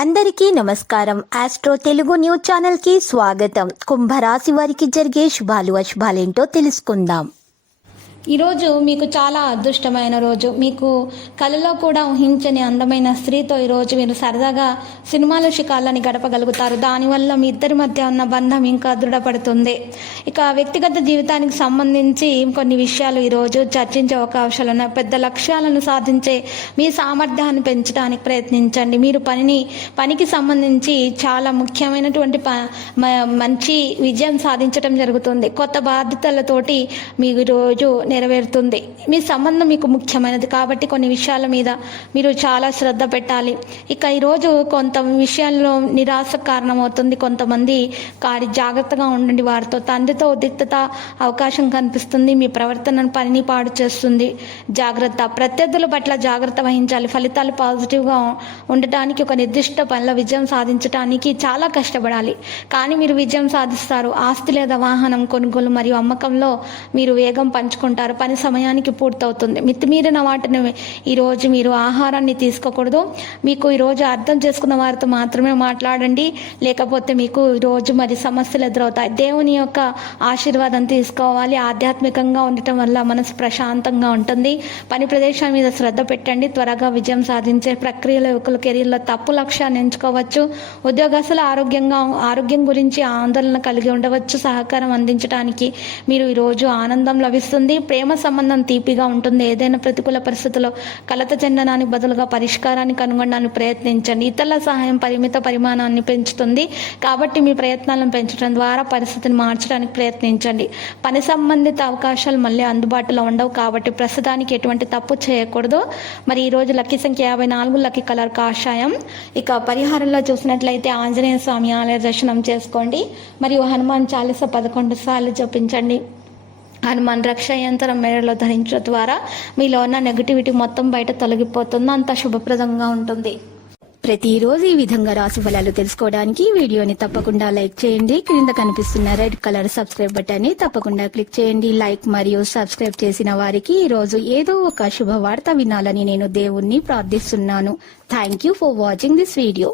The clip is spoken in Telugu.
అందరికీ నమస్కారం. ఆస్ట్రో తెలుగు న్యూస్ ఛానల్ కి స్వాగతం. కుంభరాశి వారికి జరిగే శుభాలు అశుభాలేంటో తెలుసుకుందాం. ఈరోజు మీకు చాలా అదృష్టమైన రోజు. మీకు కలలో కూడా ఊహించని అందమైన స్త్రీతో ఈరోజు మీరు సరదాగా సినిమాల శిఖాలని గడపగలుగుతారు. దానివల్ల మీ ఇద్దరి మధ్య ఉన్న బంధం ఇంకా దృఢపడుతుంది. ఇక వ్యక్తిగత జీవితానికి సంబంధించి కొన్ని విషయాలు ఈరోజు చర్చించే అవకాశాలు ఉన్నాయి. పెద్ద లక్ష్యాలను సాధించే మీ సామర్థ్యాన్ని పెంచడానికి ప్రయత్నించండి. మీరు పనికి సంబంధించి చాలా ముఖ్యమైనటువంటి మంచి విజయం సాధించడం జరుగుతుంది. కొత్త బాధ్యతలతోటి మీకు ఈరోజు నెరవేరుతుంది. మీ సంబంధం మీకు ముఖ్యమైనది కాబట్టి కొన్ని విషయాల మీద మీరు చాలా శ్రద్ధ పెట్టాలి. ఇక ఈరోజు కొంత విషయాల్లో నిరాశ కారణమవుతుంది. కొంతమంది జాగ్రత్తగా ఉండండి. వారితో తండ్రితో ఉద్రిక్తత అవకాశం కనిపిస్తుంది. మీ ప్రవర్తనను పనిని పాడు చేస్తుంది. జాగ్రత్త. ప్రత్యర్థుల పట్ల జాగ్రత్త వహించాలి. ఫలితాలు పాజిటివ్గా ఉండటానికి ఒక నిర్దిష్ట పనిలో విజయం సాధించడానికి చాలా కష్టపడాలి. కానీ మీరు విజయం సాధిస్తారు. ఆస్తి లేదా వాహనం కొనుగోలు మరియు అమ్మకంలో మీరు వేగం పంచుకుంటారు. పని సమయానికి పూర్తవుతుంది. మితిమీరిన వాటిని ఈరోజు మీరు ఆహారాన్ని తీసుకోకూడదు. మీకు ఈరోజు అర్థం చేసుకున్న వారితో మాత్రమే మాట్లాడండి. లేకపోతే మీకు ఈరోజు మరి సమస్యలు ఎదురవుతాయి. దేవుని యొక్క ఆశీర్వాదం తీసుకోవాలి. ఆధ్యాత్మికంగా ఉండటం వల్ల మనసు ప్రశాంతంగా ఉంటుంది. పని ప్రదేశం మీద శ్రద్ధ పెట్టండి. త్వరగా విజయం సాధించే ప్రక్రియలో యువకుల కెరీర్లో తప్పు లక్ష్యాన్ని ఎంచుకోవచ్చు. ఉద్యోగస్తుల ఆరోగ్యం గురించి ఆందోళన కలిగి ఉండవచ్చు. సహకారం అందించడానికి మీరు ఈరోజు ఆనందం లభిస్తుంది. ప్రేమ సంబంధం తీపిగా ఉంటుంది. ఏదైనా ప్రతికూల పరిస్థితుల్లో కలత చెందడానికి బదులుగా పరిష్కారాన్ని కనుగొనడానికి ప్రయత్నించండి. ఇతరుల సహాయం పరిమిత పరిమాణాన్ని పెంచుతుంది. కాబట్టి మీ ప్రయత్నాలను పెంచడం ద్వారా పరిస్థితిని మార్చడానికి ప్రయత్నించండి. పని సంబంధిత అవకాశాలు మళ్ళీ అందుబాటులో ఉండవు కాబట్టి ప్రస్తుతానికి ఎటువంటి తప్పు చేయకూడదు. మరి ఈరోజు లక్కీ సంఖ్య 54, లక్కీ కలర్ కాషాయం. ఇక పరిహారంలో చూసినట్లయితే ఆంజనేయ స్వామి ఆలయ దర్శనం చేసుకోండి. మరియు హనుమాన్ చాలీస 11 సార్లు జపించండి. హనుమాన్ రక్ష యంత్రం మెడలో ధరించడం ద్వారా మీలో ఉన్న నెగటివిటీ మొత్తం బయట తొలగిపోతుంది. అంత శుభప్రదంగా ఉంటుంది. ప్రతిరోజు ఈ విధంగా రాశి ఫలాలు తెలుసుకోవడానికి వీడియోని తప్పకుండా లైక్ చేయండి. క్రింద కనిపిస్తున్న రెడ్ కలర్ సబ్స్క్రైబ్ బటన్ ని తప్పకుండా క్లిక్ చేయండి. లైక్ మరియు సబ్స్క్రైబ్ చేసిన వారికి ఈ రోజు ఏదో ఒక శుభవార్త వినాలని నేను దేవుణ్ణి ప్రార్థిస్తున్నాను. Thank you for watching this video.